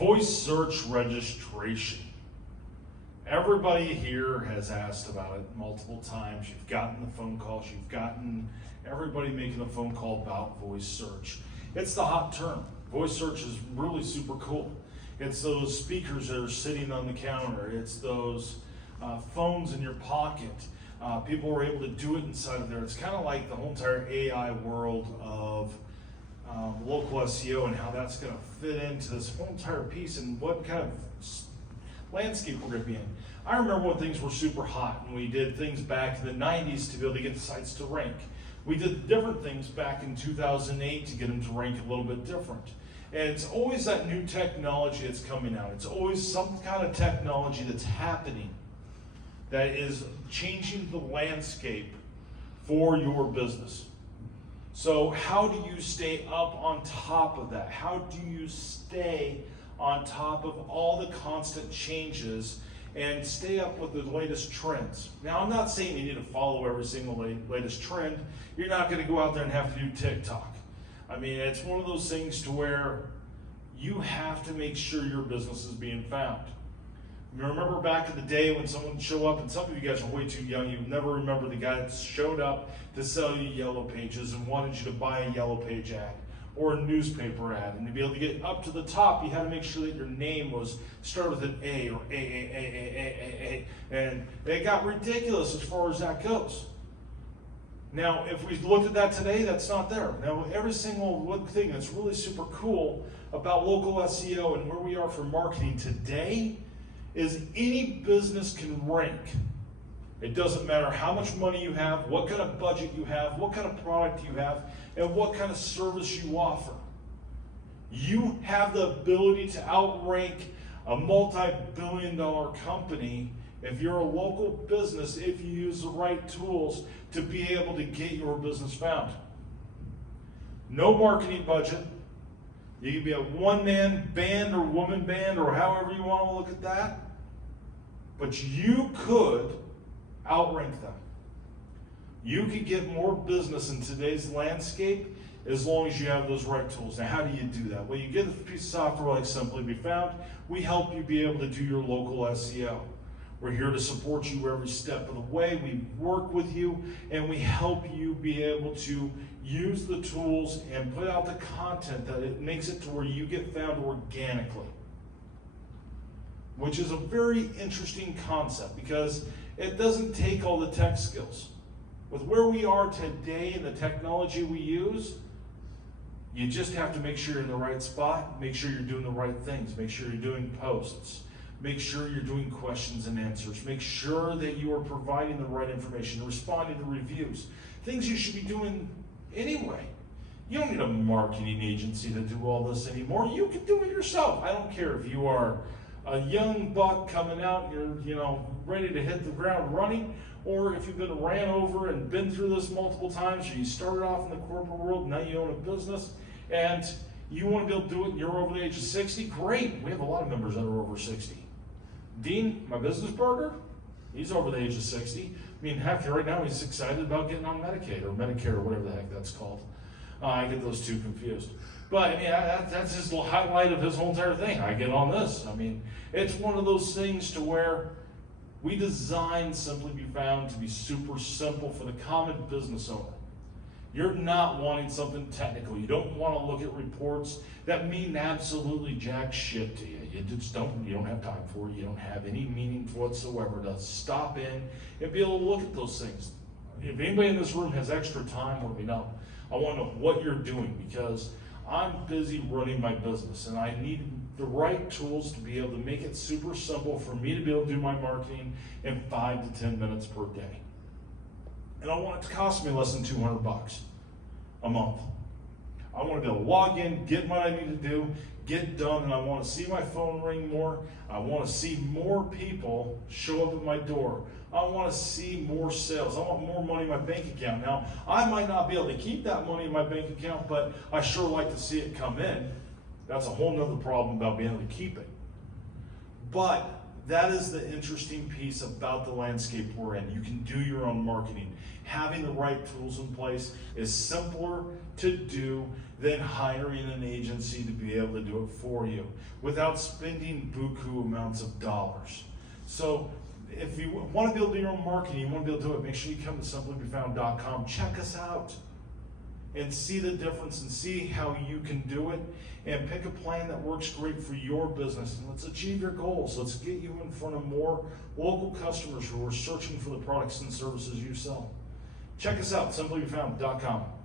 Voice search registration. Everybody here has asked about it multiple times. You've gotten the phone calls, you've gotten everybody making a phone call about voice search. It's the hot term. Voice search is really super cool. It's those speakers that are sitting on the counter. It's those phones in your pocket. People are able to do it inside of there. It's kind of like the whole entire AI world of local SEO and how that's going to fit into this whole entire piece and what kind of landscape we're going to be in. I remember when things were super hot and we did things back in the 90s to be able to get the sites to rank. We did different things back in 2008 to get them to rank a little bit different. And it's always that new technology that's coming out. It's always some kind of technology that's happening that is changing the landscape for your business. So how do you stay up on top of that? How do you stay on top of all the constant changes and stay up with the latest trends? Now, I'm not saying you need to follow every single latest trend. You're not going to go out there and have to do TikTok. I mean, it's one of those things to where you have to make sure your business is being found. You remember back in the day when someone would show up, and some of you guys are way too young, you never remember the guy that showed up to sell you yellow pages and wanted you to buy a yellow page ad or a newspaper ad. And to be able to get up to the top, you had to make sure that your name was started with an A or A. And it got ridiculous as far as that goes. Now, if we looked at that today, that's not there. Now, every single one thing that's really super cool about local SEO and where we are for marketing today is any business can rank. It doesn't matter how much money you have, what kind of budget you have, what kind of product you have, and what kind of service you offer. You have the ability to outrank a multi-billion-dollar company if you're a local business, if you use the right tools to be able to get your business found. No marketing budget. You can be a one-man band or woman band or however you want to look at that. But you could outrank them. You could get more business in today's landscape as long as you have those right tools. Now, how do you do that? Well, you get a piece of software like Simply Be Found. We help you be able to do your local SEO. We're here to support you every step of the way. We work with you and we help you be able to use the tools and put out the content that it makes it to where you get found organically. Which is a very interesting concept because it doesn't take all the tech skills. With where we are today and the technology we use, you just have to make sure you're in the right spot, make sure you're doing the right things, make sure you're doing posts. Make sure you're doing questions and answers. Make sure that you are providing the right information, responding to reviews. Things you should be doing anyway. You don't need a marketing agency to do all this anymore. You can do it yourself. I don't care if you are a young buck coming out, you're ready to hit the ground running, or if you've been ran over and been through this multiple times, or you started off in the corporate world, now you own a business, and you want to be able to do it and you're over the age of 60, great. We have a lot of members that are over 60. Dean, my business partner, he's over the age of 60. I mean, heck, right now he's excited about getting on Medicaid or Medicare or whatever the heck that's called. I get those two confused. But I mean, that's just the highlight of his whole entire thing. I get on this. I mean, it's one of those things to where we designed Simply Be Found to be super simple for the common business owner. You're not wanting something technical. You don't want to look at reports that mean absolutely jack shit to you. You don't have time for it. You don't have any meaning whatsoever to stop in and be able to look at those things. If anybody in this room has extra time, let me know. I want to know what you're doing because I'm busy running my business and I need the right tools to be able to make it super simple for me to be able to do my marketing in 5 to 10 minutes per day. And I want it to cost me less than $200 a month. I want to be able to log in, get what I need to do, get done, and I want to see my phone ring more. I want to see more people show up at my door. I want to see more sales. I want more money in my bank account. Now, I might not be able to keep that money in my bank account, but I sure like to see it come in. That's a whole nother problem about being able to keep it. But that is the interesting piece about the landscape we're in. You can do your own marketing. Having the right tools in place is simpler to do than hiring an agency to be able to do it for you without spending buku amounts of dollars. So if you want to be able to do your own marketing, you want to be able to do it, make sure you come to simplybefound.com, check us out, and see the difference and see how you can do it, and pick a plan that works great for your business. And let's achieve your goals. Let's get you in front of more local customers who are searching for the products and services you sell. Check us out, simplybefound.com.